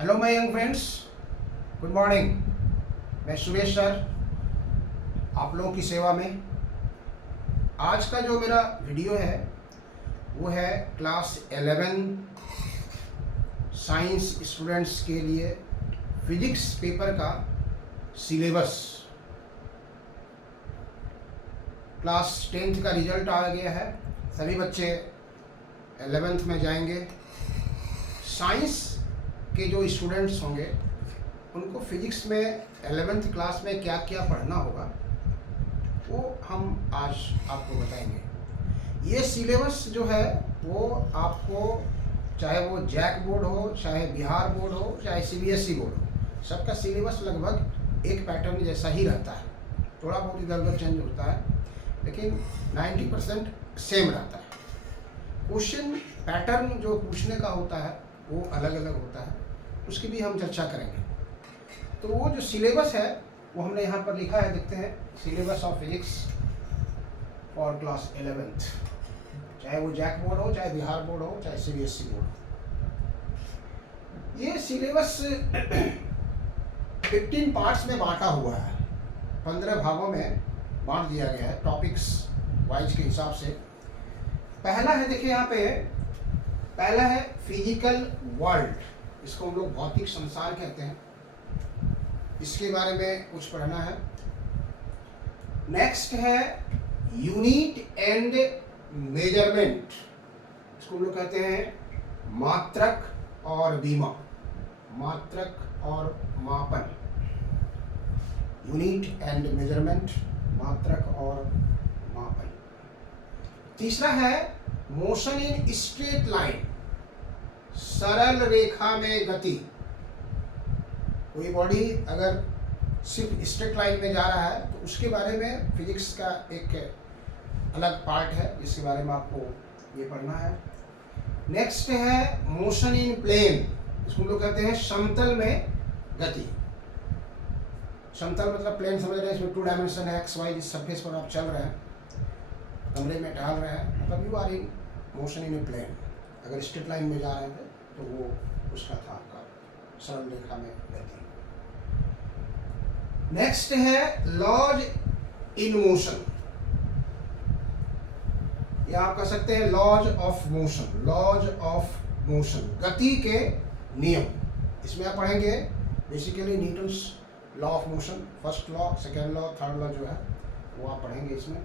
Hello my young friends, good morning. मैं Suresh sir आप लोगों की सेवा में। आज का जो मेरा वीडियो है वो है क्लास 11 साइंस स्टूडेंट्स के लिए फिजिक्स पेपर का सिलेबस। क्लास 10th का रिजल्ट आ गया है, सभी बच्चे 11th में जाएंगे। साइंस के जो स्टूडेंट्स होंगे उनको फिजिक्स में 11th क्लास में क्या क्या पढ़ना होगा वो हम आज आपको बताएंगे। ये सिलेबस जो है वो आपको, चाहे वो जैक बोर्ड हो, चाहे बिहार बोर्ड हो, चाहे सीबीएसई बोर्ड हो, सबका सिलेबस लगभग एक पैटर्न जैसा ही रहता है। थोड़ा बहुत इधर उधर चेंज होता है लेकिन 90% सेम रहता है। क्वेश्चन पैटर्न जो पूछने का होता है वो अलग अलग होता है, उसकी भी हम चर्चा करेंगे। तो वो जो सिलेबस है वो हमने यहाँ पर लिखा है, देखते हैं। Syllabus of physics for class 11th, चाहे वो जैक बोर्ड हो, चाहे बिहार बोर्ड हो, चाहे सीबीएसई बोर्ड हो। ये सिलेबस 15 पार्ट्स में बांटा हुआ है, 15 भागों में बांट दिया गया है टॉपिक्स वाइज के हिसाब से। पहला है, देखिए यहाँ पे, पहला है फिजिकल वर्ल्ड, इसको हम लोग भौतिक संसार कहते हैं, इसके बारे में कुछ पढ़ना है। नेक्स्ट है यूनिट एंड मेजरमेंट, इसको हम लोग कहते हैं मात्रक और बीमा, मात्रक और मापन। यूनिट एंड मेजरमेंट, मात्रक और मापन। तीसरा है मोशन इन स्ट्रेट लाइन, सरल रेखा में गति। कोई बॉडी अगर सिर्फ स्ट्रेट लाइन में जा रहा है तो उसके बारे में फिजिक्स का एक अलग पार्ट है, जिसके बारे में आपको ये पढ़ना है। नेक्स्ट है मोशन इन प्लेन, इसको हम लोग कहते हैं समतल में गति। समतल मतलब प्लेन समझ रहे हैं, इसमें 2 डायमेंशन है, एक्स वाई, जिस सरफेस पर आप चल रहे हैं, कमरे में टहल रहे हैं, मतलब you are in motion in a plane. अगर स्ट्रेट लाइन में जा रहे थे तो वो उसका था आपका सरल रेखा में गति। नेक्स्ट है लॉज इन मोशन, या आप कह सकते हैं laws of motion, laws of motion, गति के नियम। इसमें आप पढ़ेंगे basically Newton's law of motion, first law, second law, third law जो है वो आप पढ़ेंगे इसमें,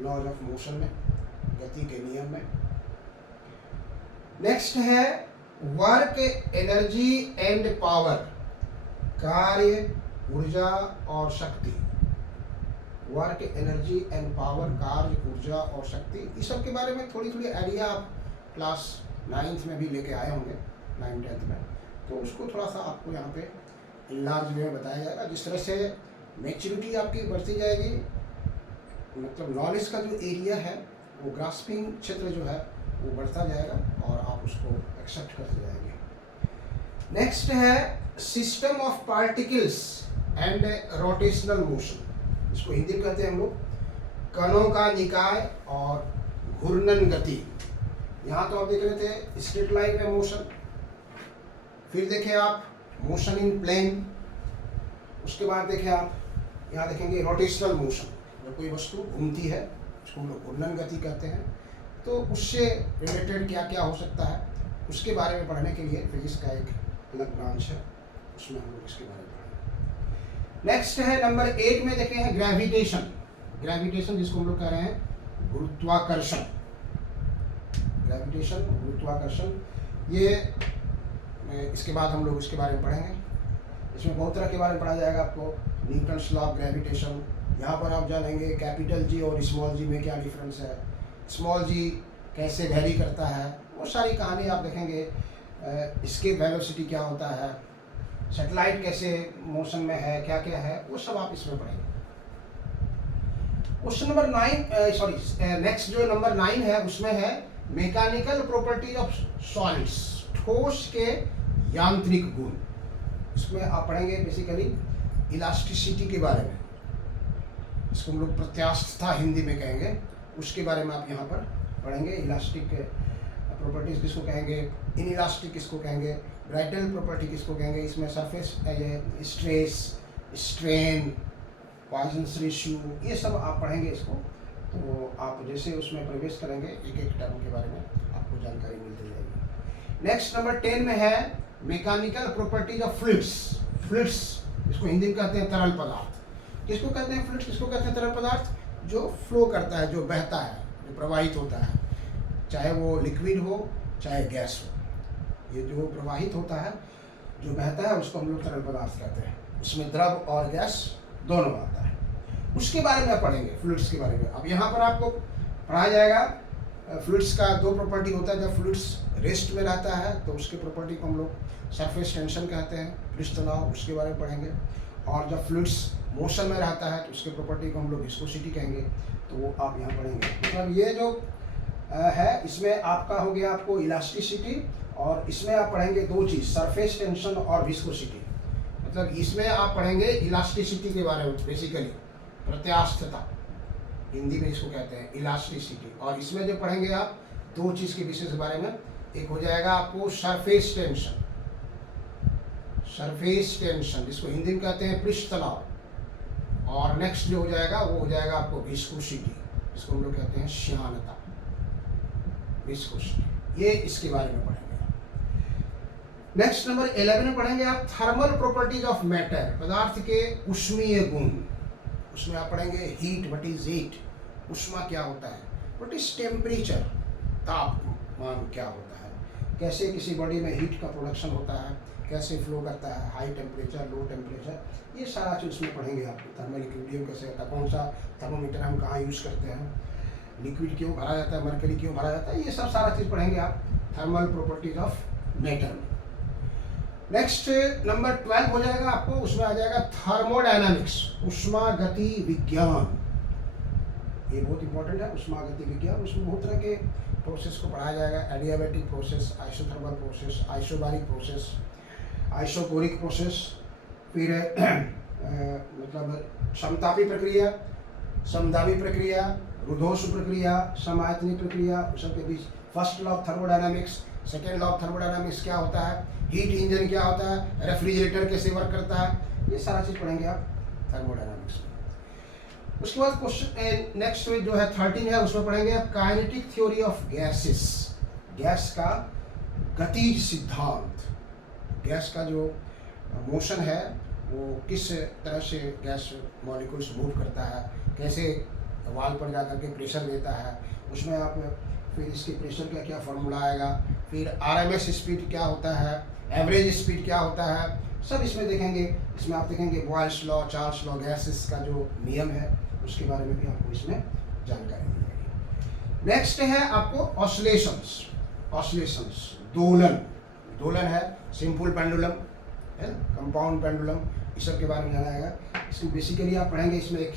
लॉज ऑफ मोशन में, गति के नियम में। नेक्स्ट है वर्क, एनर्जी एंड पावर, कार्य, ऊर्जा और शक्ति। वर्क, एनर्जी एंड पावर, कार्य, ऊर्जा और शक्ति, इस सब के बारे में थोड़ी थोड़ी आइडिया आप क्लास 9th में भी लेके आए होंगे, 9th-10th में, तो उसको थोड़ा सा आपको यहाँ पे इलाज में बताया जाएगा। जिस तरह से मैच्योरिटी आपकी बढ़ती जाएगी, मतलब नॉलेज का जो एरिया है वो ग्रास्पिंग क्षेत्र जो है वो बढ़ता जाएगा और आप उसको एक्सेप्ट करते जाएंगे। नेक्स्ट है system of particles and rotational motion, इसको हिंदी में कहते हैं हम लोग कणों का निकाय और घूर्णन गति। यहाँ तो आप देख रहे थे स्ट्रेट लाइन में मोशन, फिर देखें आप मोशन इन प्लेन, उसके बाद देखें आप यहाँ देखेंगे रोटेशनल मोशन, जब कोई वस्तु घूमती है उसको हम लोग घूर्णन गति कहते हैं। तो उससे रिलेटेड क्या क्या हो सकता है उसके बारे में पढ़ने के लिए फिजिक्स का एक अलग ब्रांच है, उसमें हम लोग इसके बारे में पढ़ेंगे। नेक्स्ट है नंबर 8 में देखे हैं ग्रेविटेशन, ग्रेविटेशन जिसको हम लोग कह रहे हैं गुरुत्वाकर्षण। ग्रेविटेशन, गुरुत्वाकर्षण, ये इसके बाद हम लोग इसके बारे में पढ़ेंगे। इसमें बहुत तरह के बारे में पढ़ा जाएगा आपको, न्यूटन्स लॉ ऑफ ग्रेविटेशन, यहाँ पर आप जानेंगे कैपिटल जी और स्मॉल जी में क्या डिफरेंस है, स्मॉल जी कैसे वैरी करता है, वो सारी कहानी आप देखेंगे। इसके वेलोसिटी क्या होता है, सैटेलाइट कैसे मोशन में है, क्या क्या है, वो सब आप इसमें पढ़ेंगे। क्वेश्चन नंबर 9, नेक्स्ट जो नंबर 9 है उसमें है मैकेनिकल प्रॉपर्टी ऑफ सॉलिड्स, ठोस के यांत्रिक गुण। इसमें आप पढ़ेंगे बेसिकली इलास्टिसिटी के बारे में, इसको हम लोग प्रत्यास्थता हिंदी में कहेंगे, उसके बारे में आप यहाँ पर पढ़ेंगे। इलास्टिक प्रॉपर्टीज किसको कहेंगे, इनइलास्टिक किसको कहेंगे, ब्राइटल प्रॉपर्टी किसको कहेंगे, इसमें surface stress, strain, poisonous ratio, ये सब आप पढ़ेंगे इसको। तो आप जैसे उसमें प्रवेश करेंगे एक एक टर्म के बारे में आपको जानकारी मिलती जाएगी। नेक्स्ट नंबर 10 में है mechanical properties of fluids. Fluids इसको हिंदी में कहते हैं तरल पदार्थ। किसको कहते हैं फ्लूइड्स, किसको कहते हैं तरल पदार्थ? जो फ्लो करता है, जो बहता है, जो प्रवाहित होता है, चाहे वो लिक्विड हो चाहे गैस हो। ये जो प्रवाहित होता है, जो बहता है, उसको हम लोग तरल पदार्थ कहते हैं। उसमें द्रव और गैस दोनों आता है। उसके बारे में पढ़ेंगे, फ्लूइड्स के बारे में। अब यहाँ पर आपको पढ़ाया जाएगा फ्लूइड्स का दो प्रॉपर्टी होता है। जब फ्लूइड्स रेस्ट में रहता है तो उसके प्रॉपर्टी को हम लोग सरफेस टेंशन कहते हैं, पृष्ठ तनाव, उसके बारे में पढ़ेंगे। और जब फ्लूइड्स मोशन में रहता है तो उसके प्रॉपर्टी को हम लोग विस्कोसिटी कहेंगे। तो वो आप यहाँ पढ़ेंगे। मतलब ये जो है, इसमें आपका हो गया आपको इलास्टिसिटी, और इसमें आप पढ़ेंगे दो चीज़, सरफेस टेंशन और विस्कोसिटी। मतलब इसमें आप पढ़ेंगे इलास्टिसिटी के बारे में, बेसिकली प्रत्यास्थता, हिंदी में इसको कहते हैं इलास्टिसिटी। और इसमें जो पढ़ेंगे आप दो चीज़ के विशेष बारे में, एक हो जाएगा आपको सरफेस टेंशन, सरफेस टेंशन जिसको हिंदी में कहते हैं पृष्ठ तनाव, और नेक्स्ट जो हो जाएगा वो हो जाएगा आपको विस्कोसिटी, जिसको हम लोग कहते हैं श्यानता, विस्कोसिटी। ये इसके बारे में पढ़ेंगे। नेक्स्ट नंबर 11 में पढ़ेंगे आप थर्मल प्रॉपर्टीज ऑफ मैटर, पदार्थ के उष्मीय गुण। उसमें आप पढ़ेंगे हीट, व्हाट इज हीट, उष्मा क्या होता है, व्हाट इज टेम्परेचर, तापमान क्या होता है, कैसे किसी बॉडी में हीट का प्रोडक्शन होता है, कैसे फ्लो करता है, हाई टेम्परेचर, लो टेम्परेचर, ये सारा चीज़ उसमें पढ़ेंगे आपको। थर्मल इक्विलिब्रियम कैसे होता है, कौन सा थर्मोमीटर हम कहाँ यूज़ करते हैं, लिक्विड क्यों भरा जाता है, मरकरी क्यों भरा जाता है, ये सब सारा चीज़ पढ़ेंगे आप थर्मल प्रॉपर्टीज ऑफ मैटर में। नेक्स्ट नंबर 12 हो जाएगा आपको, उसमें आ जाएगा थर्मोडायनामिक्स, उष्मा गति विज्ञान। ये बहुत इंपॉर्टेंट है, उष्मा गति विज्ञान। उसमें बहुत तरह के प्रोसेस को पढ़ाया जाएगा, adiabatic process, isothermal process, isobaric process, isochoric process, फिर मतलब समतापी प्रक्रिया, समदाबी प्रक्रिया, रुद्धोष्म प्रक्रिया, समायतनी प्रक्रिया, उस सबके बीच first law of thermodynamics, second law of thermodynamics क्या होता है, हीट इंजन क्या होता है, रेफ्रिजरेटर कैसे वर्क करता है, ये सारा चीज़ पढ़ेंगे आप थर्मोडायनामिक्स में। उसके बाद क्वेश्चन नेक्स्ट जो है 13 है, उसमें पढ़ेंगे आप kinetic theory of gases, gas का गतिज सिद्धांत। गैस का जो मोशन है वो किस तरह से गैस मॉलिक्यूल्स मूव करता है, कैसे वाल पर जाकर के प्रेशर देता है, उसमें आप फिर इसके प्रेशर का क्या फार्मूला आएगा, फिर आरएमएस स्पीड क्या होता है, एवरेज स्पीड क्या होता है, सब इसमें देखेंगे। इसमें आप देखेंगे Boyle's law, Charles law, gases का जो नियम है उसके बारे में भी आपको इसमें जानकारी मिलेगी। नेक्स्ट है आपको ऑसिलेशंस, ऑसिलेशंस दोलन, दोलन है, सिंपल पेंडुलम है, कंपाउंड पेंडुलम, इस सब के बारे में जाना आएगा। इसमें बेसिकली आप पढ़ेंगे, इसमें एक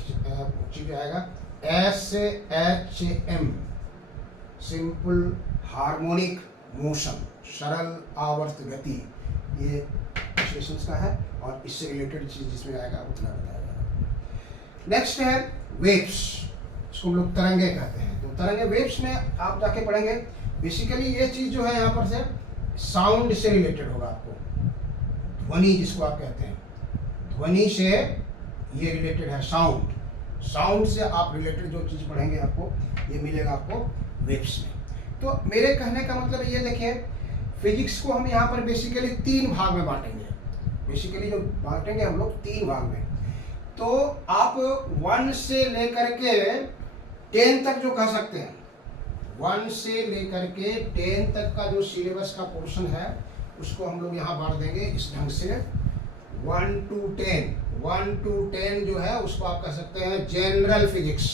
चीज़ आएगा SHM, सिंपल हार्मोनिक मोशन, सरल आवर्त गति, ये ऑसिलेशंस का है। और इससे रिलेटेड चीज़ जिसमें आएगा उतना बताया जाएगा। नेक्स्ट है वेव्स, इसको हम लोग तरंगे कहते हैं। तो तरंगे वेव्स में आप जाके पढ़ेंगे, बेसिकली ये चीज़ जो है यहाँ पर से साउंड से रिलेटेड होगा आपको, ध्वनि जिसको आप कहते हैं, ध्वनि से ये रिलेटेड है, साउंड, साउंड से आप रिलेटेड जो चीज़ पढ़ेंगे आपको ये मिलेगा आपको वेव्स में। तो मेरे कहने का मतलब ये देखिए, फिजिक्स को हम यहाँ पर बेसिकली 3 भाग में बांटेंगे। बेसिकली जो बांटेंगे हम लोग 3 भाग में। तो आप 1 से लेकर के 10 तक जो कह सकते हैं, 1 से लेकर के 10 तक का जो सिलेबस का पोर्शन है उसको हम लोग यहाँ बांट देंगे इस ढंग से, 1 to 10, 1 to 10 जो है उसको आप कह सकते हैं जनरल फिजिक्स,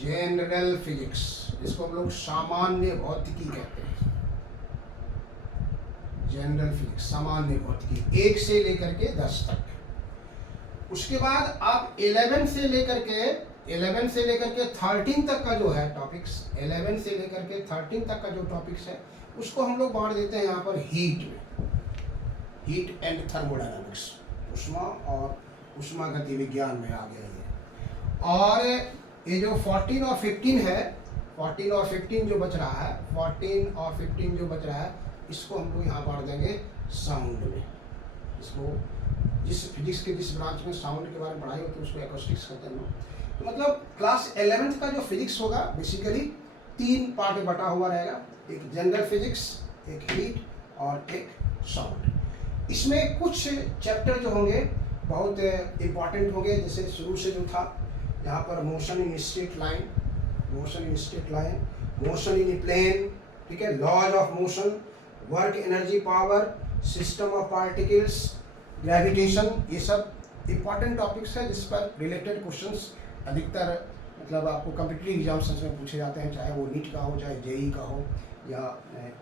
जनरल फिजिक्स, जिसको हम लोग सामान्य भौतिकी कहते हैं, जनरल फिजिक्स, सामान्य भौतिकी, 1 से लेकर के 10 तक। उसके बाद आप 11 से लेकर के 13 तक का जो है टॉपिक्स, 11 से लेकर के 13 तक का जो टॉपिक्स है उसको हम लोग बांट देते हैं यहाँ पर हीट में, हीट एंड थर्मोडायनामिक्स, उष्मा और उष्मा गति विज्ञान में आ गया ये। और ये जो 14 और 15 है, 14 और 15 जो बच रहा है, 14 और 15 जो बच रहा है, इसको हम लोग यहाँ बांट देंगे साउंड में। इसको जिस फिजिक्स के जिस ब्रांच में साउंड के बारे में पढ़ाई होती है उसको एक्रोस्टिक्स कहते हैं लोग। तो मतलब क्लास 11th का जो फिजिक्स होगा बेसिकली 3 पार्ट में बटा हुआ रहेगा, एक जनरल फिजिक्स, एक हीट और एक साउंड। इसमें कुछ चैप्टर जो होंगे बहुत इम्पॉर्टेंट होंगे, जैसे शुरू से जो था यहाँ पर motion in straight line, motion in straight line, motion in plane, ठीक है, laws of motion, work energy power, system of particles, gravitation, ये सब इम्पॉर्टेंट टॉपिक्स है जिस पर रिलेटेड क्वेश्चंस अधिकतर मतलब आपको कॉम्पिटिटिव एग्जाम्स में पूछे जाते हैं, चाहे वो नीट का हो, चाहे जेई का हो, या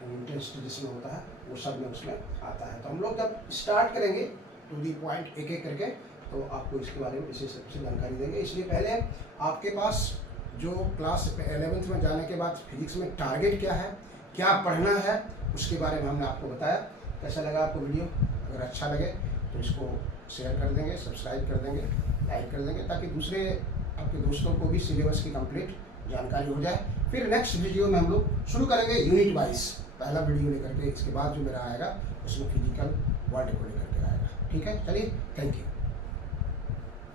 इंट्रेंस जिसमें होता है वो सब में उसमें आता है। तो हम लोग जब स्टार्ट करेंगे टू दी पॉइंट एक एक करके, तो आपको इसके बारे में विशेष रूप से जानकारी देंगे। इसलिए पहले आपके पास जो क्लास 11th में जाने के बाद फिजिक्स में टारगेट क्या है, क्या पढ़ना है, उसके बारे में हमने आपको बताया। कैसा लगा आपको वीडियो? अगर अच्छा लगे तो इसको शेयर कर देंगे, सब्सक्राइब कर देंगे, लाइक कर देंगे, ताकि दूसरे आपके दोस्तों को भी सिलेबस की कंप्लीट जानकारी हो जाए। फिर नेक्स्ट वीडियो में हम लोग शुरू करेंगे यूनिट वाइज, पहला वीडियो लेकर के, इसके बाद जो मेरा आएगा उसमें फिजिकल वर्ल्ड को लेकर के आएगा। ठीक है, चलिए, थैंक यू।